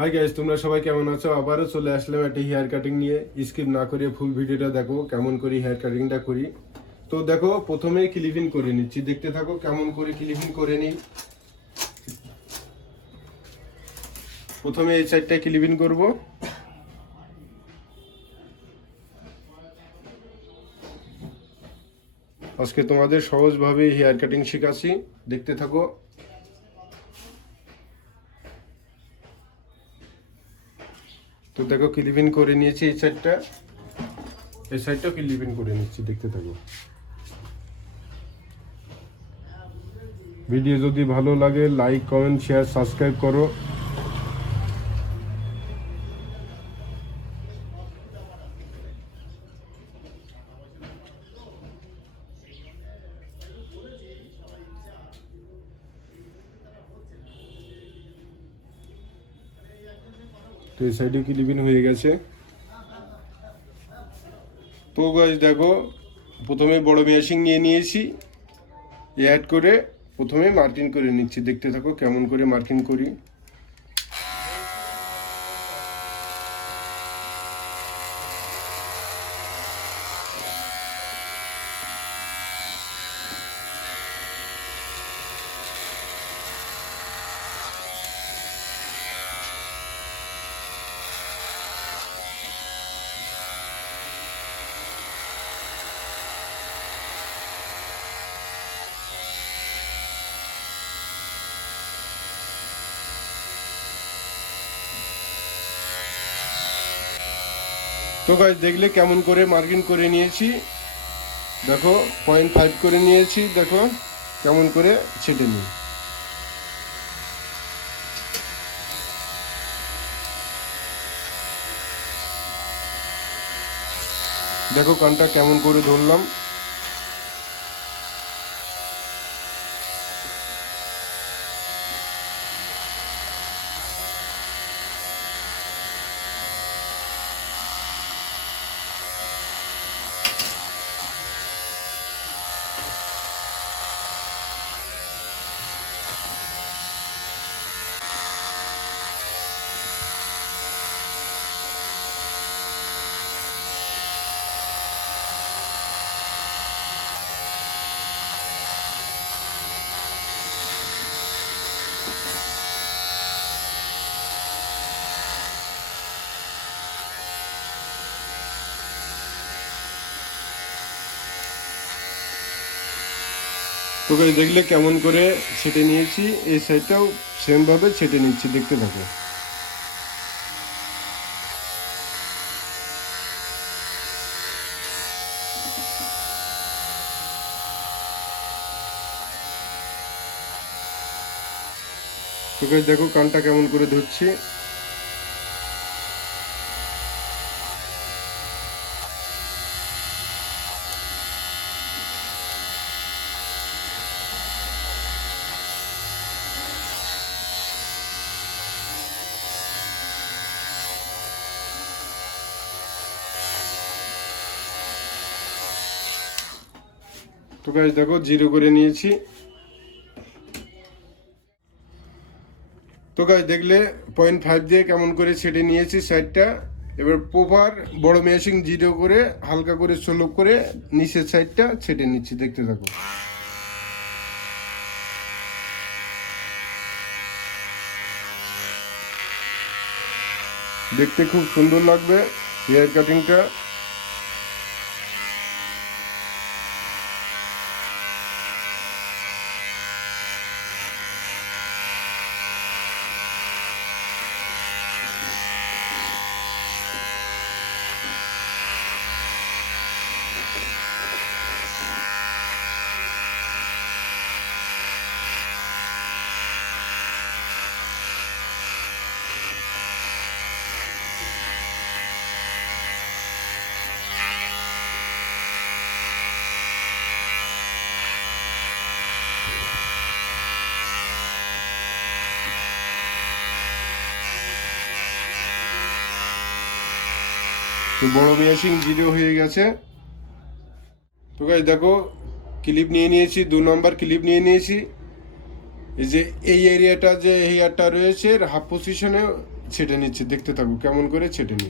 Hi guys, তোমরা সবাই কেমন আছো? আবারও চলে আসলাম একটা হেয়ার কাটিং নিয়ে। স্কিপ না করে ফুল ভিডিওটা দেখো কেমন করে হেয়ার কাটিংটা করি। তো দেখো, প্রথমেই ক্লিপিং করে নিচ্ছি, দেখতে থাকো কেমন করে ক্লিপিং করে নিই। প্রথমে এই সাইডটা ক্লিপিং করব। আজকে তোমাদের সহজভাবে হেয়ার কাটিং শেখাচ্ছি, দেখতে থাকো। তো দেখো, ক্লিপিং করে নিয়েছি এই সাইডটাও ক্লিপিং করে নিচ্ছি, দেখতে থাকো। ভিডিও যদি ভালো লাগে লাইক কমেন্ট শেয়ার সাবস্ক্রাইব করো। তো এই সাইডে ক্লিপিং হয়ে গেছে। তো গাইস দেখো, প্রথমে বড় মেশিন নিয়ে নিয়েছি, অ্যাড করে প্রথমে মার্কিং করে নিচ্ছি, দেখতে থাকো কেমন করে মার্কিং করি। তো গাইস দেখলে কেমন করে মার্কিং করে নিয়েছি, দেখো 0.5 করে নিয়েছি, দেখো কেমন করে ছেটে নিই। দেখো কানটা কেমন করে ধরলাম। তো গাইস দেখলে কেমন করে ছেটে নিয়েছি, এই সাইডটাও সেম ভাবে ছেটে নিচ্ছি, দেখতে থাকো। তো গাইস দেখো কানটা কেমন করে ধরছি। তো গাইস দেখো জিরো করে নিয়েছি। তো গাইস দেখলে 0.5 দিয়ে কেমন করে ছেটে নিয়েছি সাইডটা। এবার প্রপার বড় মেশিন জিরো করে হালকা করে স্লো করে নিচের সাইডটা ছেটে নিচ্ছি, দেখতে থাকো। দেখতে খুব সুন্দর লাগবে হেয়ার কাটিংটা। তো বড় মেশিন জিরো হয়ে গেছে। তো গাইস দেখো, ক্লিপ নিয়ে নিয়েছি, 2 নম্বর ক্লিপ নিয়ে নিয়েছি। এই যে এই এরিয়াটা যে হেয়ারটা রয়েছে হাফ পজিশনে ছেটে নিচ্ছে, দেখতে থাকো কেমন করে ছেটে নি।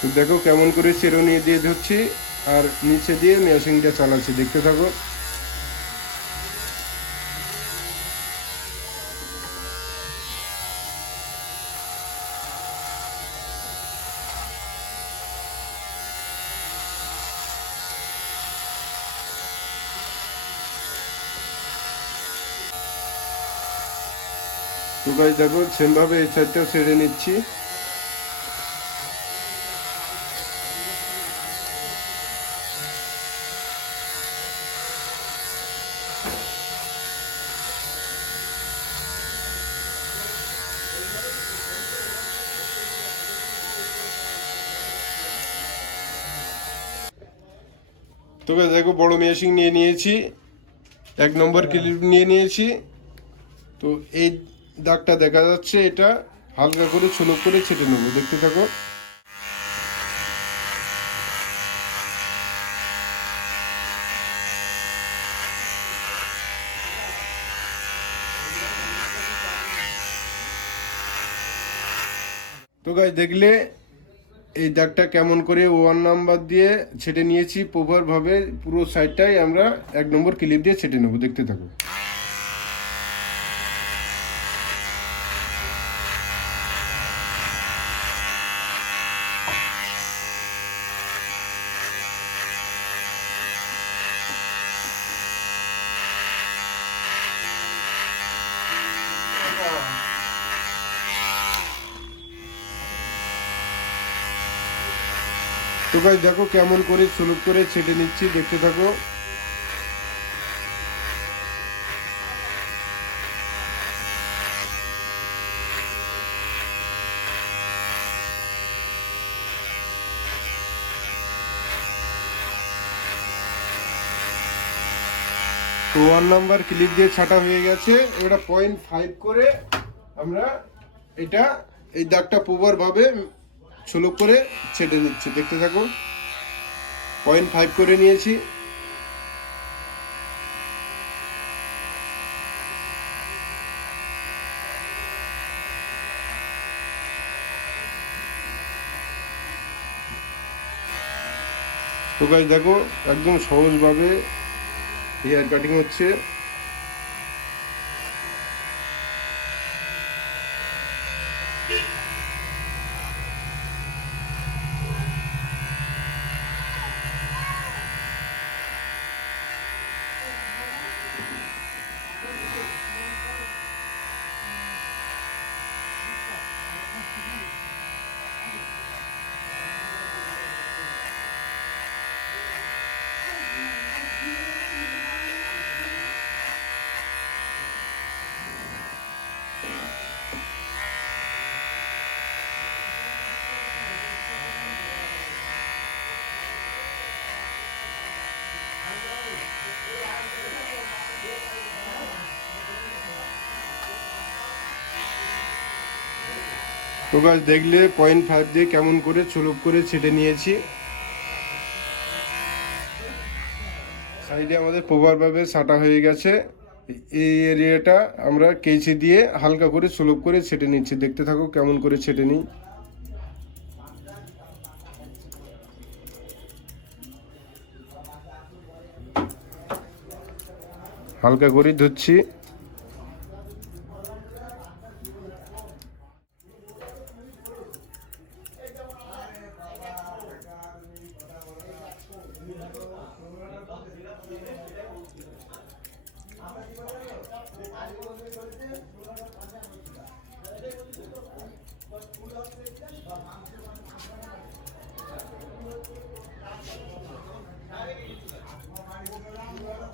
তো দেখো কেমন করে চেরুনি দিয়ে ধরছি আর নিচে দিয়ে মেশিনটা চালাচ্ছি, দেখতে থাকো। তো গাইস দেখো সেম ভাবে এই সাইডটাও ছেড়ে নিচ্ছি। তো গাইস দেখো বড় মেশিন নিয়ে নিয়েছি, 1 নম্বর ক্লিপ নিয়ে নিয়েছি। তো এই দাগটা দেখা যাচ্ছে, এটা হালকা করে ছলক করে ছেটে নেবো, দেখতে থাকো। তো গাইস দেখলে এই দাগটা কেমন করে 1 নাম্বার দিয়ে ছেটে নিয়েছি প্রপার ভাবে, পুরো সাইডটাই আমরা 1 নম্বর ক্লিপ দিয়ে ছেটে নেবো, দেখতে থাকো। তো গাইস দেখো কেমন করে সুলুক করে ছেটে নিচ্ছি, দেখতে থাকো। তো 1 নাম্বার ক্লিপ দিয়ে ছাটা হয়ে গেছে, এটা 0.5 করে আমরা এটা এই দাগটা প্রপার ভাবে সুলুক করে ছেটে নিচ্ছি, দেখতে থাকো। 0.5 করে নিয়েছি। তো গাইস দেখো একদম সহজভাবে হেয়ার কাটিং হচ্ছে। তো গাছ দেখলে 0.5 দিয়ে কেমন করে সুলভ করে ছেটে নিয়েছি। সাইডে আমাদের প্রপারভাবে ছাটা হয়ে গেছে। এই এরিয়াটা আমরা কেচি দিয়ে হালকা করে সুলভ করে ছেটে নিচ্ছি, দেখতে থাকো কেমন করে ছেটে নিই। হালকা করে ধুচ্ছি।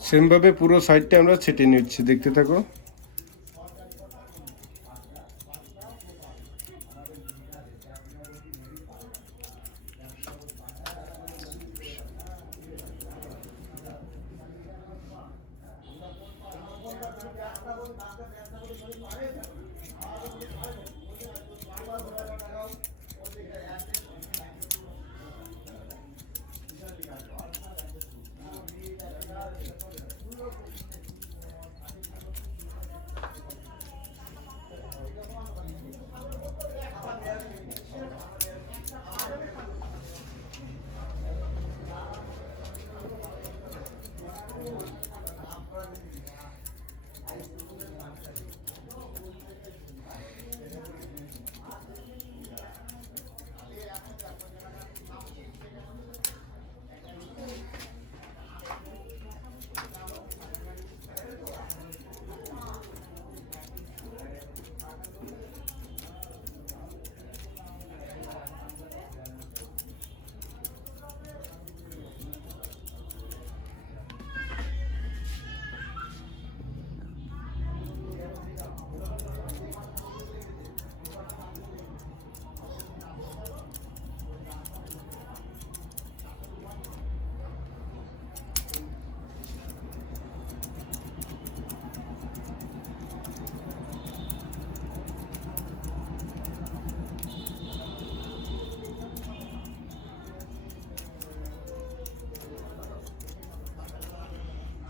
সেমভাবে পুরো সাইডটা আমরা ছেটে নিচ্ছি, দেখতে থাকো।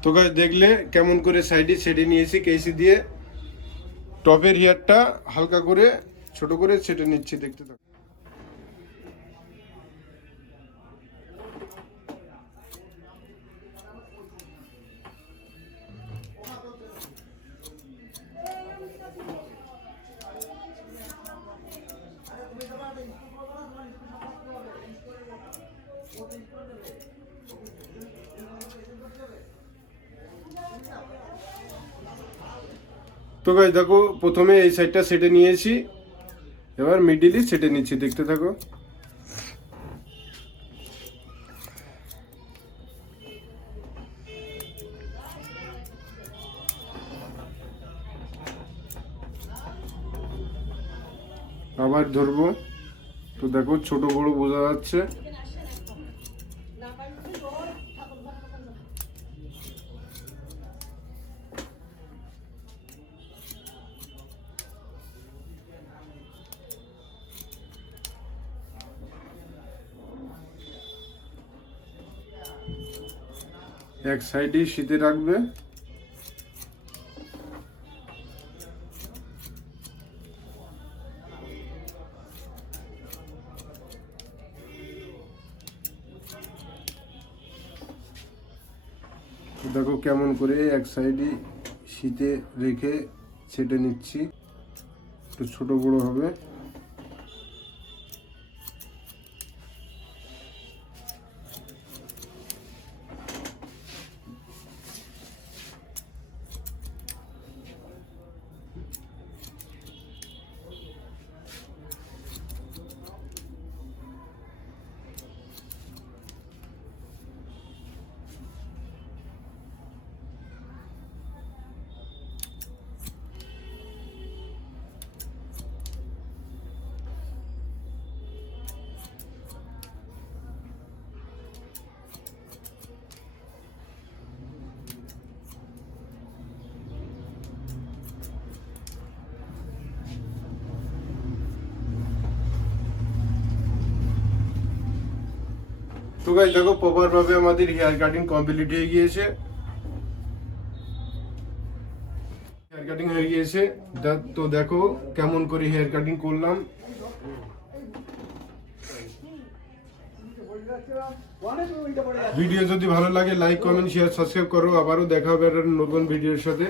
তো গাইস দেখলে কেমন করে সাইডে ছেটে নিয়েছি কেসি দিয়ে, টপের হেয়ারটা হালকা করে ছোট করে ছেটে নিচ্ছি, দেখতে থাকো। তো গাইস দেখো প্রথমে এই সাইডটা সেটে নিয়েছি, এবার মিডিলি সেটে নিচ্ছি, দেখতে থাকো। আবার ধরবো, তো দেখো ছোট বড় বোঝা যাচ্ছে। এক সাইডে শীতে রাখবে। দেখো কেমন করে এক সাইডে শীতে রেখে ছেটে নিচ্ছি, একটু ছোট বড় হবে। তো গাইস দেখো প্রপার ভাবে আমাদের হেয়ার কাটিং কমপ্লিট হয়ে গিয়েছে, হেয়ার কাটিং হয়ে গিয়েছে। তো দেখো কেমন করে হেয়ার কাটিং করলাম। ভিডিও যদি ভালো লাগে লাইক কমেন্ট শেয়ার সাবস্ক্রাইব করো। আবারও দেখা হবে একটা নতুন ভিডিওর সাথে।